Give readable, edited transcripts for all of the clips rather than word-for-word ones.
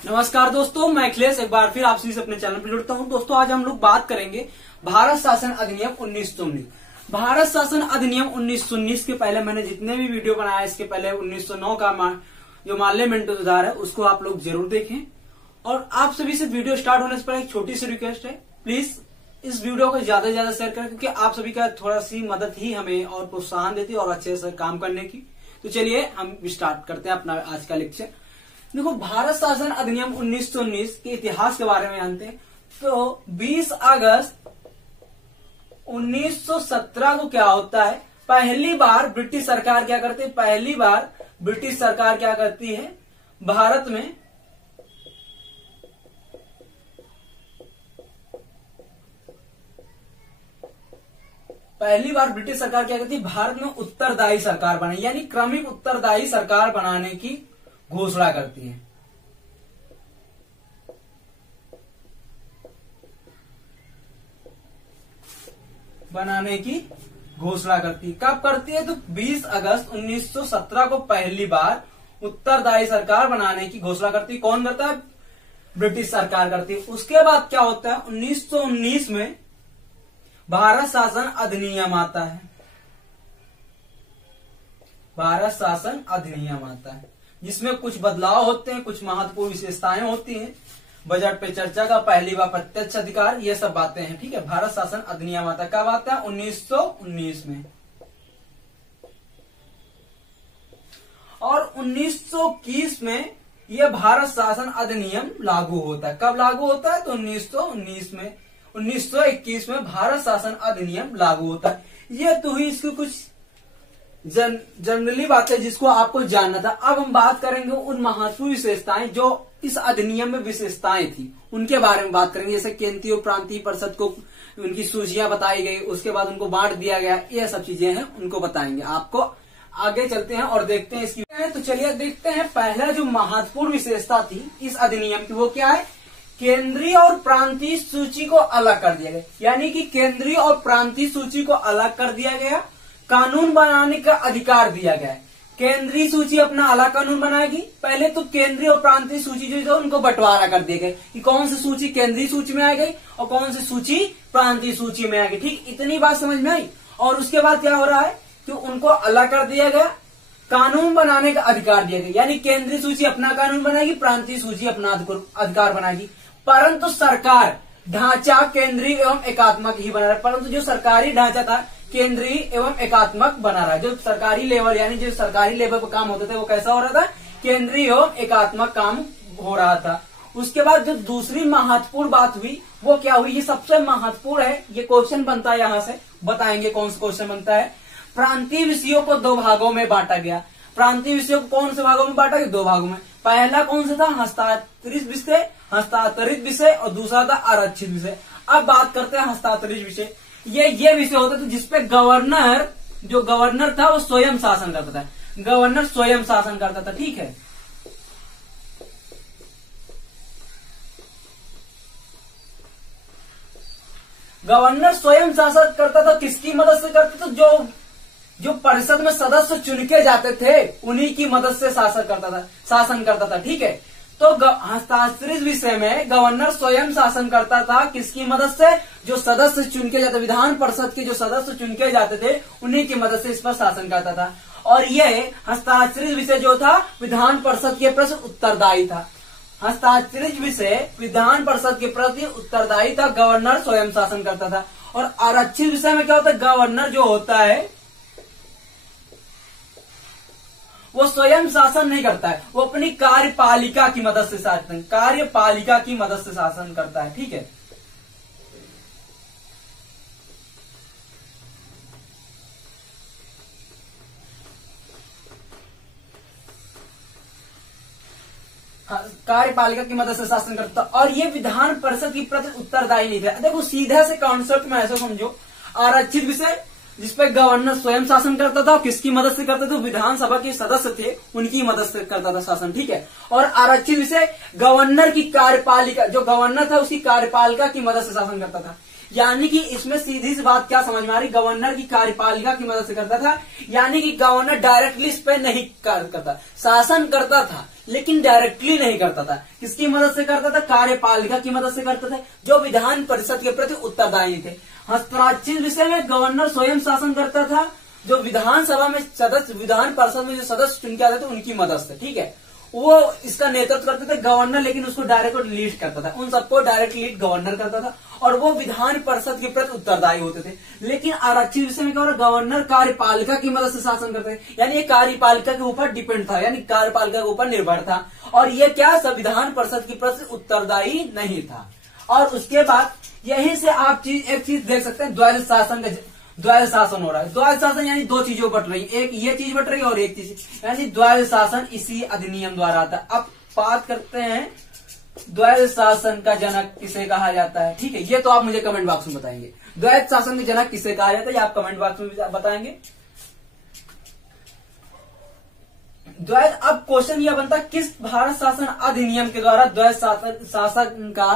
नमस्कार दोस्तों, मैं अखिलेश एक बार फिर आप सभी से अपने चैनल पर जुड़ता हूं। दोस्तों आज हम लोग बात करेंगे भारत शासन अधिनियम 1919। भारत शासन अधिनियम 1919 के पहले मैंने जितने भी वीडियो बनाया इसके पहले 1909 का जो पार्लियामेंट सुधार है उसको आप लोग जरूर देखें। और आप सभी से वीडियो स्टार्ट होने से पहले एक छोटी सी रिक्वेस्ट है, प्लीज इस वीडियो को ज्यादा से ज्यादा शेयर करें, क्योंकि आप सभी का थोड़ा सी मदद ही हमें और प्रोत्साहन देती है और अच्छे से काम करने की। तो चलिए हम स्टार्ट करते हैं अपना आज का लेक्चर। देखो, भारत शासन अधिनियम 1919 के इतिहास के बारे में जानते हैं। तो 20 अगस्त 1917 को क्या होता है, पहली बार ब्रिटिश सरकार क्या करती है, पहली बार ब्रिटिश सरकार क्या करती है भारत में पहली बार ब्रिटिश सरकार क्या करती है भारत में उत्तरदायी सरकार बनाई, यानी क्रमिक उत्तरदायी सरकार बनाने की घोषणा करती है। बनाने की घोषणा करती है। कब करती है, तो 20 अगस्त 1917 को पहली बार उत्तरदायी सरकार बनाने की घोषणा करती है। कौन करता है, ब्रिटिश सरकार करती है। उसके बाद क्या होता है, 1919 में भारत शासन अधिनियम आता है। भारत शासन अधिनियम आता है जिसमें कुछ बदलाव होते हैं, कुछ महत्वपूर्ण विशेषताएं होती हैं। बजट पे चर्चा का पहली बार प्रत्यक्ष अधिकार, ये सब बातें हैं। ठीक है, भारत शासन अधिनियम आता है। कब आता है, 1919 में। और 1921 में यह भारत शासन अधिनियम लागू होता है। कब लागू होता है, तो 1919 में। 1921 में भारत शासन अधिनियम लागू होता है। ये तो हुई इसकी कुछ जनरली बातें जिसको आपको जानना था। अब हम बात करेंगे उन महत्वपूर्ण विशेषताएं जो इस अधिनियम में विशेषताएं थी, उनके बारे में बात करेंगे। जैसे केंद्रीय और प्रांतीय परिषद को उनकी सूचियां बताई गई, उसके बाद उनको बांट दिया गया, ये सब चीजें हैं, उनको बताएंगे आपको। आगे चलते हैं और देखते हैं इसकी। तो चलिए देखते हैं पहला जो महत्वपूर्ण विशेषता थी इस अधिनियम की, वो क्या है, केंद्रीय और प्रांतीय सूची को अलग कर दिया गया। यानी कि केंद्रीय और प्रांतीय सूची को अलग कर दिया गया, कानून बनाने का अधिकार दिया गया है। केंद्रीय सूची अपना अलग कानून बनाएगी। पहले तो केंद्रीय और प्रांतीय सूची जो उनको बंटवारा कर दिया गया कि कौन सी सूची केंद्रीय सूची में आ गई और कौन सी सूची प्रांतीय सूची में आ गई। ठीक, इतनी बात समझ में आई। और उसके बाद क्या हो रहा है कि उनको अलग कर दिया गया, कानून बनाने का अधिकार दिया गया। यानी केंद्रीय सूची अपना कानून बनाएगी, प्रांतीय सूची अपना अधिकार बनाएगी। परंतु सरकार ढांचा केंद्रीय एवं एकात्मक ही बना रहा है। परंतु जो सरकारी ढांचा था केंद्रीय एवं एकात्मक बना रहा है। जो सरकारी लेवल यानी जो सरकारी लेवल पर काम होते थे वो कैसा हो रहा था, केंद्रीय एवं एकात्मक काम हो रहा था। उसके बाद जो दूसरी महत्वपूर्ण बात हुई वो क्या हुई, ये सबसे महत्वपूर्ण है, ये क्वेश्चन बनता है, यहां से बताएंगे कौन सा क्वेश्चन बनता है। प्रांतीय विषयों को दो भागों में बांटा गया। प्रांतीय विषयों को कौन से भागों में बांटा गया, दो भागों में। पहला कौन सा था, हस्तांतरित विषय और दूसरा था आरक्षित विषय। अब बात करते हैं हस्तांतरित विषय। ये विषय होता था जिसपे जो गवर्नर था वो स्वयं शासन करता था। गवर्नर स्वयं शासन करता था। ठीक है, गवर्नर स्वयं शासन करता था। किसकी मदद से करता था, जो परिषद में सदस्य चुन के जाते थे उन्हीं की मदद से शासन करता था। ठीक है, तो हस्तांतरित विषय में गवर्नर स्वयं शासन करता था। किसकी मदद से, जो सदस्य चुन के जाते, विधान परिषद के जो सदस्य चुन के जाते थे उन्हीं की मदद से इस पर शासन करता था। और ये हस्तांतरित विषय जो था विधान परिषद के प्रति उत्तरदायी था। हस्तांतरित विषय विधान परिषद के प्रति उत्तरदायी था, गवर्नर स्वयं शासन करता था। और आरक्षित विषय में क्या होता है, गवर्नर जो होता है वो स्वयं शासन नहीं करता है, वो अपनी कार्यपालिका की मदद से शासन करता है। ठीक है, कार्यपालिका की मदद से शासन करता। और ये विधान परिषद की प्रति उत्तरदायी नहीं था। देखो सीधा से कॉन्सेप्ट में ऐसा समझो, आरक्षित विषय जिसपे गवर्नर स्वयं शासन करता था, किसकी मदद से करता था, विधानसभा के सदस्य थे उनकी मदद से करता था शासन। ठीक है, और आरक्षित विषय गवर्नर की कार्यपालिका, जो गवर्नर था उसकी कार्यपालिका की मदद से शासन करता था। यानी कि इसमें सीधी सी बात क्या समझ में आ रही, गवर्नर की कार्यपालिका की मदद से करता था, यानी कि गवर्नर डायरेक्टली इस पे नहीं कार्य करता, शासन करता था। लेकिन डायरेक्टली नहीं करता था। किसकी मदद से करता था? कार्यपालिका की मदद से करता था, जो विधान परिषद के प्रति उत्तरदायी थे। हस्ताक्षर विषय में गवर्नर स्वयं शासन करता था, जो विधानसभा में सदस्य, विधान परिषद में जो सदस्य चुन के आते थे उनकी मदद से, ठीक है, वो इसका नेतृत्व करते थे गवर्नर, लेकिन उसको डायरेक्ट लीड करता था, उन सबको डायरेक्ट लीड गवर्नर करता था, और वो विधान परिषद के प्रति उत्तरदायी होते थे। लेकिन आरक्षित विषय में क्या हो रहा, गवर्नर कार्यपालिका की मदद से शासन करते थे, यानी ये कार्यपालिका के ऊपर डिपेंड था, यानी कार्यपालिका के ऊपर निर्भर था, और ये क्या संविधान परिषद के प्रति उत्तरदायी नहीं था। और उसके बाद यहीं से आप एक चीज देख सकते हैं, द्वैध शासन का द्वैध शासन हो रहा है। द्वैध शासन यानी दो चीजों बट रही, एक ये चीज बट रही और एक चीज, यानी द्वैध शासन इसी अधिनियम द्वारा आता है। अब बात करते हैं द्वैध शासन का जनक किसे कहा जाता है, ठीक है, ये तो आप मुझे कमेंट बॉक्स में बताएंगे। द्वैध शासन के जनक किसे कहा जाता है, ये आप कमेंट बॉक्स में बताएंगे। द्वैध, अब क्वेश्चन यह बनता है किस भारत शासन अधिनियम के द्वारा द्वैध शासन का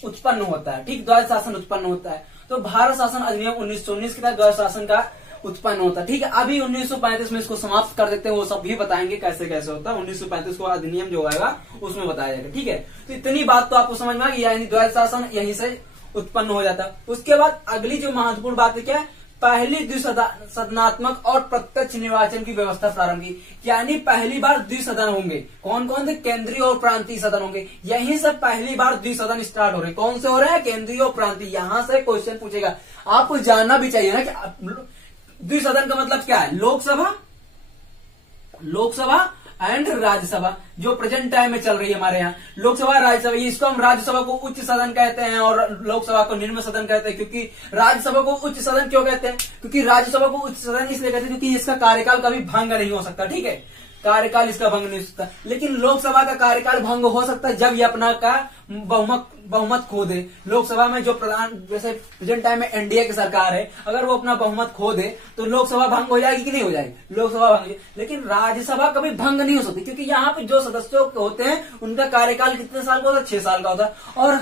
उत्पन्न होता है, ठीक, द्वैध शासन उत्पन्न होता है। तो भारत शासन अधिनियम 1919 के तहत द्वैध शासन का उत्पन्न होता है, ठीक है। अभी 1935 में इसको समाप्त कर देते हैं, वो सब भी बताएंगे कैसे कैसे होता है। 1935 को अधिनियम जो आएगा उसमें बताया जाएगा, ठीक है। तो इतनी बात तो आपको समझ में आ गई, यानी द्वैध शासन यहीं से उत्पन्न हो जाता है। उसके बाद अगली जो महत्वपूर्ण बात है क्या है, पहली द्विसदनात्मक और प्रत्यक्ष निर्वाचन की व्यवस्था प्रारंभ की, यानी पहली बार द्विसदन होंगे। कौन कौन से? केंद्रीय और प्रांतीय सदन होंगे। यहीं से पहली बार द्विसदन स्टार्ट हो रहे। कौन से हो रहे हैं? केंद्रीय और प्रांतीय। यहां से क्वेश्चन पूछेगा, आपको जानना भी चाहिए ना कि द्विसदन का मतलब क्या है। लोकसभा एंड राज्यसभा, जो प्रेजेंट टाइम में चल रही है हमारे यहाँ, लोकसभा राज्यसभा, इसको हम राज्यसभा को उच्च सदन कहते हैं और लोकसभा को निम्न सदन कहते हैं। क्योंकि राज्यसभा को उच्च सदन क्यों कहते हैं? क्योंकि राज्यसभा को उच्च सदन इसलिए कहते हैं क्योंकि इसका कार्यकाल कभी भंग नहीं हो सकता, ठीक है, कार्यकाल इसका भंग नहीं हो सकता। लेकिन लोकसभा का कार्यकाल भंग हो सकता है जब ये अपना का बहुमत खो दे। लोकसभा में जो प्रधान, जैसे प्रेजेंट टाइम में एनडीए की सरकार है, अगर वो अपना बहुमत खो दे तो लोकसभा भंग हो जाएगी कि नहीं हो जाएगी? लोकसभा भंग। लेकिन राज्यसभा कभी भंग नहीं हो सकती, क्योंकि यहाँ पे जो सदस्य होते हैं उनका कार्यकाल कितने साल का होता है? 6 साल का होता है, और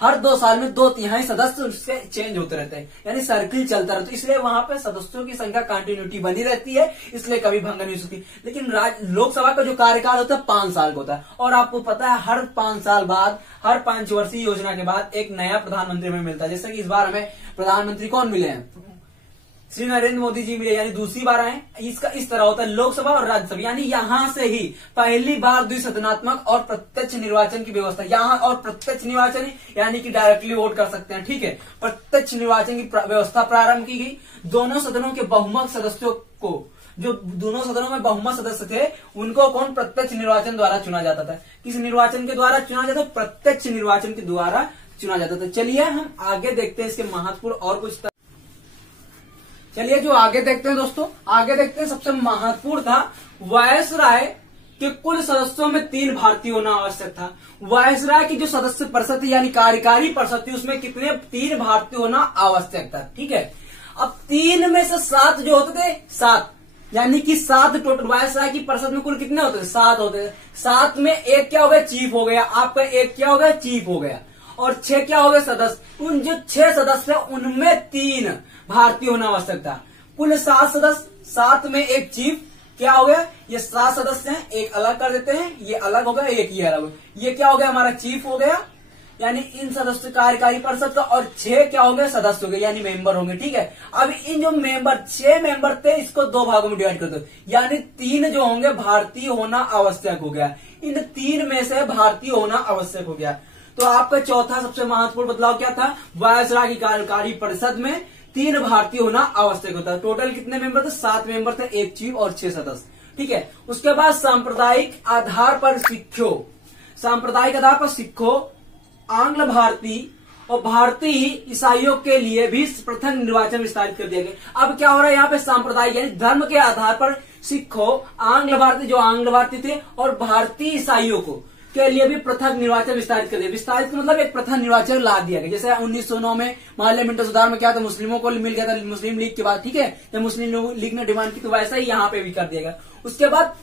हर 2 साल में 2/3 सदस्य उससे चेंज होते रहते हैं, यानी सर्किल चलता रहता है। इसलिए वहां पे सदस्यों की संख्या कंटिन्यूटी बनी रहती है, इसलिए कभी भंग नहीं हो सकती। लेकिन लोकसभा का जो कार्यकाल होता है 5 साल का होता है, और आपको पता है हर 5 साल बाद, हर 5 वर्षीय योजना के बाद एक नया प्रधानमंत्री हमें मिलता है। जैसे कि इस बार हमें प्रधानमंत्री कौन मिले हैं? श्री नरेंद्र मोदी जी मिले, यानी दूसरी बार आए। इसका इस तरह होता है लोकसभा और राज्यसभा, यानी यहां से ही पहली बार द्विसदनात्मक और प्रत्यक्ष निर्वाचन की व्यवस्था। यहाँ और प्रत्यक्ष निर्वाचन यानी कि डायरेक्टली वोट कर सकते हैं, ठीक है। प्रत्यक्ष निर्वाचन की व्यवस्था प्रारंभ की गई। दोनों सदनों के बहुमत सदस्यों को, जो दोनों सदनों में बहुमत सदस्य थे, उनको कौन? प्रत्यक्ष निर्वाचन द्वारा चुना जाता था। किस निर्वाचन के द्वारा चुना जाता? प्रत्यक्ष निर्वाचन के द्वारा चुना जाता था। चलिए हम आगे देखते हैं इसके महत्वपूर्ण और कुछ। चलिए जो आगे देखते हैं दोस्तों, आगे देखते हैं सबसे महत्वपूर्ण था वायसराय के कुल सदस्यों में 3 भारतीय होना आवश्यक था। वायसराय की जो सदस्य परिषद थी यानी कार्यकारी परिषद थी, उसमें कितने? 3 भारतीय होना आवश्यक था, ठीक है। अब 3 में से 7 जो होते थे, 7 यानी कि 7 टोटल वायसराय की परिषद में कुल कितने होते थे? 7 होते थे। 7 में एक क्या हो गया? चीफ हो गया। आपका एक क्या हो गया? चीफ हो गया। और 6 क्या हो गए? सदस्य। उन जो 6 सदस्य उनमें 3 भारतीय होना आवश्यक था। कुल 7 सदस्य, 7 में एक चीफ, क्या हो गया? ये 7 सदस्य हैं, एक अलग कर देते हैं, ये अलग हो गया, एक ये अलग हो गया। ये क्या हो गया? हमारा चीफ हो गया, यानी इन सदस्य कार्यकारी परिषद का, और 6 क्या हो गए? सदस्य हो गए, यानी मेंबर होंगे, ठीक है। अब इन जो मेंबर 6 मेंबर थे, इसको 2 भागों में डिवाइड कर दो, यानी 3 जो होंगे भारतीय होना आवश्यक हो गया। इन 3 में से भारतीय होना आवश्यक हो गया। तो आपका चौथा सबसे महत्वपूर्ण बदलाव क्या था? वायसराय की कार्यकारी परिषद में 3 भारतीय होना आवश्यक होता है। टोटल कितने मेंबर थे? 7 मेंबर थे, एक चीफ और 6 सदस्य, ठीक है। उसके बाद सांप्रदायिक आधार पर सिखों, सांप्रदायिक आधार पर सिखों, आंग्ल भारतीय और भारतीय ईसाइयों के लिए भी प्रथम निर्वाचन विस्तारित कर दिया गया। अब क्या हो रहा है यहाँ पे? सांप्रदायिक यानी धर्म के आधार पर सिखों, आंग्ल भारतीय जो आंग्ल भारतीय थे, और भारतीय ईसाइयों को के लिए भी पृथक निर्वाचन विस्तारित कर दिया। विस्तारित का मतलब एक पृथक निर्वाचन ला दिया गया। जैसे 1909 में पार्लियामेंट सुधार में क्या था? मुस्लिमों को मिल गया था, मुस्लिम लीग के बाद, ठीक है। जब मुस्लिम लीग ने डिमांड की तो वैसा ही यहाँ पे भी कर दिया गया। उसके बाद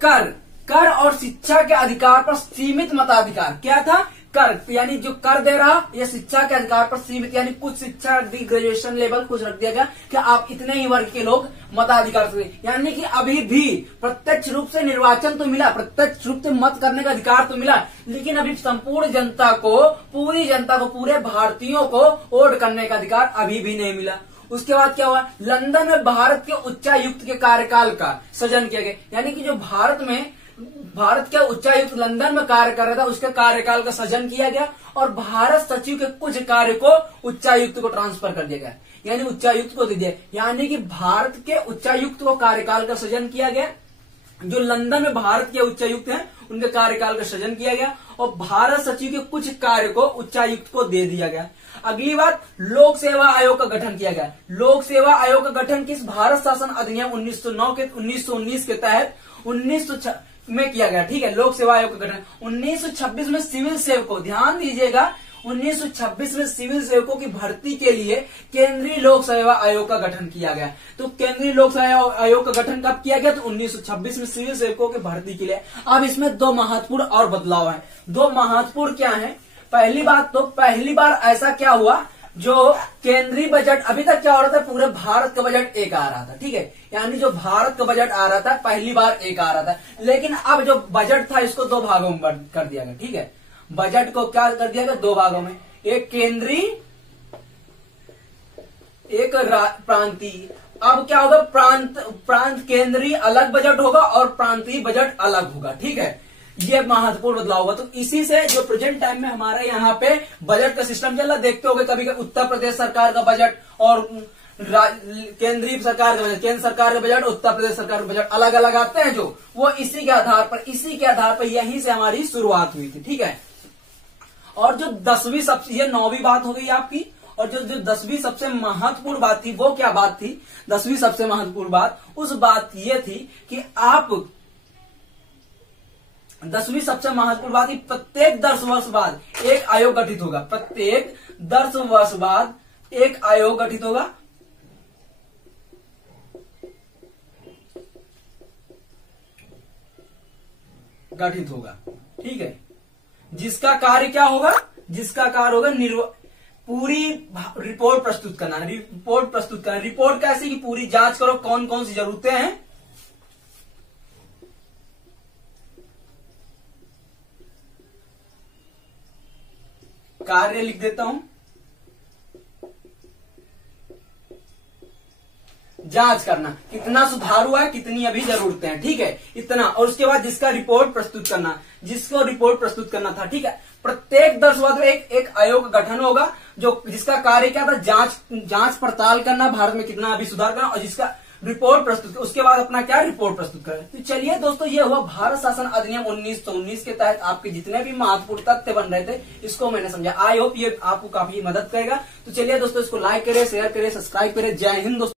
कर और शिक्षा के अधिकार पर सीमित मताधिकार। क्या था? कर यानी जो कर दे रहा, ये शिक्षा के अधिकार पर सीमित, यानी कुछ शिक्षा ग्रेजुएशन लेवल कुछ रख दिया गया कि आप इतने ही वर्ग के लोग मताधिकार से, यानी कि अभी भी प्रत्यक्ष रूप से निर्वाचन तो मिला, प्रत्यक्ष रूप से मत करने का अधिकार तो मिला, लेकिन अभी संपूर्ण जनता को, पूरी जनता को, पूरे भारतीयों को वोट करने का अधिकार अभी भी नहीं मिला। उसके बाद क्या हुआ, लंदन में भारत के उच्चायुक्त के कार्यकाल का सृजन किया गया, यानी कि जो भारत के उच्चायुक्त लंदन में कार्य कर रहा था उसके कार्यकाल का सृजन किया गया और भारत सचिव के कुछ कार्य को उच्चायुक्त को ट्रांसफर कर दिया गया, यानी उच्चायुक्त को दे दिया, यानी कि भारत के उच्चायुक्त को कार्यकाल का सृजन किया गया, जो लंदन में भारत के उच्चायुक्त हैं उनके कार्यकाल का सृजन किया गया और भारत सचिव के कुछ कार्य को उच्चायुक्त को दे दिया गया। अगली बात, लोक सेवा आयोग का गठन किया गया। लोक सेवा आयोग का गठन किस भारत शासन अधिनियम 1919 के तहत 1906 में किया गया, ठीक है। लोक सेवा आयोग का गठन 1926 में सिविल सेवकों, ध्यान दीजिएगा, 1926 में सिविल सेवकों की भर्ती के लिए केंद्रीय लोक सेवा आयोग का गठन किया गया। तो केंद्रीय लोक सेवा आयोग का गठन कब किया गया, तो 1926 में सिविल सेवकों की भर्ती के लिए। अब इसमें दो महत्वपूर्ण और बदलाव है। दो महत्वपूर्ण क्या है, पहली बात तो पहली बार ऐसा क्या हुआ, जो केंद्रीय बजट, अभी तक क्या हो रहा था, पूरे भारत का बजट एक आ रहा था, ठीक है, यानी जो भारत का बजट आ रहा था पहली बार एक आ रहा था, लेकिन अब जो बजट था इसको दो भागों में कर दिया गया, ठीक है। बजट को क्या कर दिया गया, दो भागों में, एक केंद्रीय, एक प्रांतीय। अब क्या होगा, प्रांत केंद्रीय अलग बजट होगा और प्रांतीय बजट अलग होगा, ठीक है। ये महत्वपूर्ण बदलाव हुआ। तो इसी से जो प्रेजेंट टाइम में हमारे यहाँ पे बजट का सिस्टम चल रहा, देखते होंगे कभी कभी उत्तर प्रदेश सरकार का बजट और केंद्रीय सरकार का बजट, केंद्र सरकार का बजट, उत्तर प्रदेश सरकार का बजट अलग अलग आते हैं, जो वो इसी के आधार पर यहीं से हमारी शुरुआत हुई थी, ठीक है। और जो 10वीं सबसे, ये 9वीं बात हो गई आपकी, और जो 10वीं सबसे महत्वपूर्ण बात थी वो क्या बात थी, 10वीं सबसे महत्वपूर्ण बात, उस बात ये थी कि आप 10वीं सबसे महत्वपूर्ण बात ही, प्रत्येक 10 वर्ष बाद एक आयोग गठित होगा, प्रत्येक 10 वर्ष बाद एक आयोग गठित होगा, ठीक है, जिसका कार्य क्या होगा, जिसका कार्य होगा पूरी रिपोर्ट प्रस्तुत करना, रिपोर्ट कैसे की पूरी जांच करो कौन कौन सी जरूरतें हैं, कार्य लिख देता हूं, जांच करना कितना सुधार हुआ है, कितनी अभी जरूरतें हैं, ठीक है, इतना। और उसके बाद जिसका रिपोर्ट प्रस्तुत करना, जिसको रिपोर्ट प्रस्तुत करना था, ठीक है। प्रत्येक 10 वर्ष में एक आयोग का गठन होगा, जो जिसका कार्य क्या था, जांच पड़ताल करना, भारत में कितना अभी सुधार करना, और जिसका रिपोर्ट प्रस्तुत, उसके बाद अपना क्या रिपोर्ट प्रस्तुत करें। तो चलिए दोस्तों, ये हुआ भारत शासन अधिनियम 1919 के तहत आपके जितने भी महत्वपूर्ण तथ्य बन रहे थे, इसको मैंने समझा। आई होप ये आपको काफी मदद करेगा। तो चलिए दोस्तों, इसको लाइक करें, शेयर करें, सब्सक्राइब करें। जय हिंद दोस्तों।